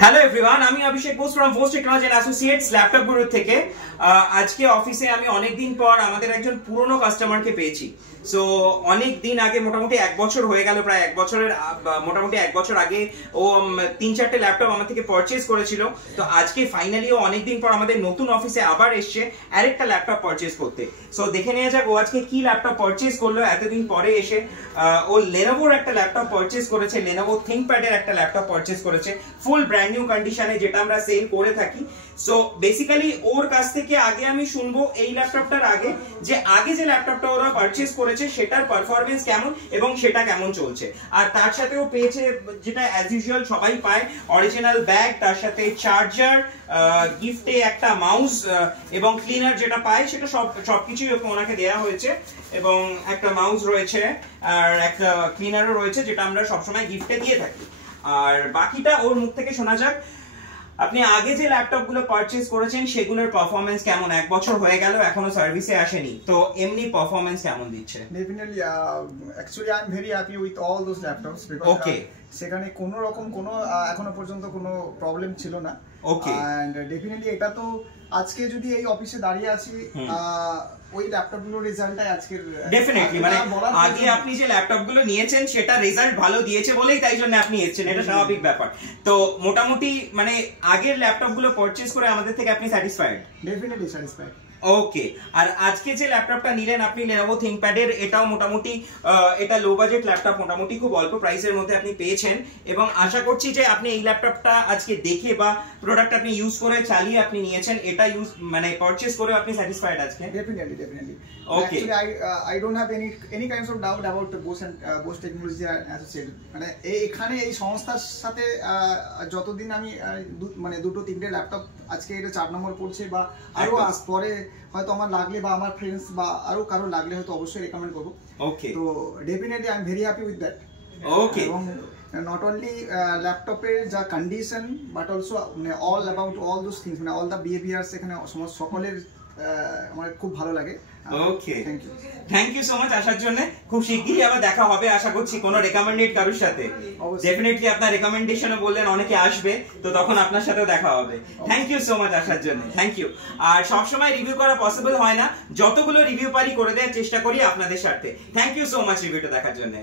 Hello everyone, আমি Abhishek Bose from Bose technology and associates laptop Guru থেকে। আজকে অফিসে আমি অনেকদিন পর আমাদের একজন পুরনো কাস্টমারকে পেয়েছি। সো অনেক দিন আগে, মোটামুটি 1 বছর হয়ে গেল, প্রায় 1 বছরের মোটামুটি 1 বছর আগে ও 3-4টে ল্যাপটপ আমার থেকে পারচেজ করেছিল। তো আজকে ফাইনালি ও অনেকদিন পর আমাদের নতুন অফিসে আবার এসছে আরেকটা ল্যাপটপ পারচেজ করতে। সো দেখে নেওয়া যাক ও আজকে কি ল্যাপটপ পারচেজ করলো এতদিন পরে এসে। ও লেনোভোর একটা ল্যাপটপ পারচেজ করেছে, লেনোভো থিংকপ্যাড এর একটা ল্যাপটপ পারচেজ করেছে ফুল ব্র্যান্ড নিউ কন্ডিশনে, যেটা আমরা সেল করে থাকি। সো বেসিক্যালি ওর কাছ থেকে আগে আমি শুনবো এই ল্যাপটপটার আগে যে ল্যাপটপটা ওরা পারচেজ করেছে সেটার পারফরমেন্স কেমন এবং সেটা কেমন চলছে। আর তার সাথে ও পেয়েছে যেটা অ্যাজ ইউজুয়াল সবাই পায়, অরিজিনাল ব্যাগ, তার সাথে চার্জার, গিফটে একটা মাউস এবং ক্লিনার যেটা পায় সেটা সবকিছুই ওনাকে দেওয়া হয়েছে। এবং একটা মাউস রয়েছে আর একটা ক্লিনারও রয়েছে, যেটা আমরা সবসময় গিফটে দিয়ে থাকি। আর বাকিটা ওর মুখ থেকে শোনা যাক। আপনি আগে যে ল্যাপটপ গুলো পারচেজ করেছেন সেগুলোর পারফরমেন্স কেমন? 1 বছর হয়ে গেল, এখনো সার্ভিসে আসেনি, তো এমনি পারফরমেন্স কেমন দিচ্ছে? Definitely, actually I'm very happy with all those laptops because সেখানে কোনো রকম কোনো এখনো পর্যন্ত কোনো প্রবলেম ছিল না। ওকে, এন্ড ডেফিনেটলি এটা তো আজকে যদি এই অফিসে দাঁড়িয়ে আছি ওই ল্যাপটপ গুলোর রেজাল্টটাই আজকের ডেফিনেটলি, মানে আগে আপনি যে ল্যাপটপ গুলো নিয়েছেন সেটা রেজাল্ট ভালো দিয়েছে বলেই তাই জন্য আপনি এসেছেন, এটা স্বাভাবিক ব্যাপার। তো মোটামুটি মানে আগের ল্যাপটপ গুলো পারচেজ করে আমাদের থেকে আপনি স্যাটিসফাইড? Definitely satisfied. ওকে, আর আজকে যে ল্যাপটপটা নিলেন আপনি লেনোভো থিংকপ্যাড এর, এটাও মোটামুটি এটা লো বাজেট ল্যাপটপ, মোটামুটি খুব অল্প প্রাইসের মধ্যে আপনি পেয়েছেন। এবং আশা করছি যে আপনি এই ল্যাপটপটা আজকে দেখে বা প্রোডাক্ট আপনি ইউজ করে চালিয়ে আপনি নিয়েছেন, এটা ইউজ মানে পারচেজ করে আপনি স্যাটিসফাইড আজকে? Definitely. Okay. Actually, I don't have any kinds of doubt about the Bose Technology Associated. মানে এখানে এই সংস্থার সাথে যতদিন আমি মানে 2-3টে ল্যাপটপ আজকে এটা 4 নম্বর পড়ছে বা আরো পরে হয়তো আমার লাগলে বা আমার ফ্রেন্ডস বা আরো কারো লাগলে হয়তো অবশ্যই রেকমেন্ড করব। ওকে, তো definitely I am very happy with that. Okay, এবং not only ল্যাপটপের যা কন্ডিশন বাট অলসো মানে all about all those things, মানে অল দা বিহেভিয়ার্স এখানে সকলের আমার খুব ভালো লাগে। Okay, thank you so much আসার জন্য। খুব শিগগিরই আবার দেখা হবে আশা করছি কোনো রেকমেন্ডেড কারোর সাথে। ডেফিনেটলি আপনার রেকমেন্ডেশনও বললেন অনেকে আসবে, তো তখন আপনার সাথেও দেখা হবে। থ্যাংক ইউ সো মাচ আসার জন্য, থ্যাংক ইউ। আর সবসময় রিভিউ করা পসিবল হয় না, যতগুলো রিভিউ পারি করে দেওয়ার চেষ্টা করি আপনাদের সাথে। থ্যাংক ইউ সো মাচ রিভিউটা দেখার জন্য।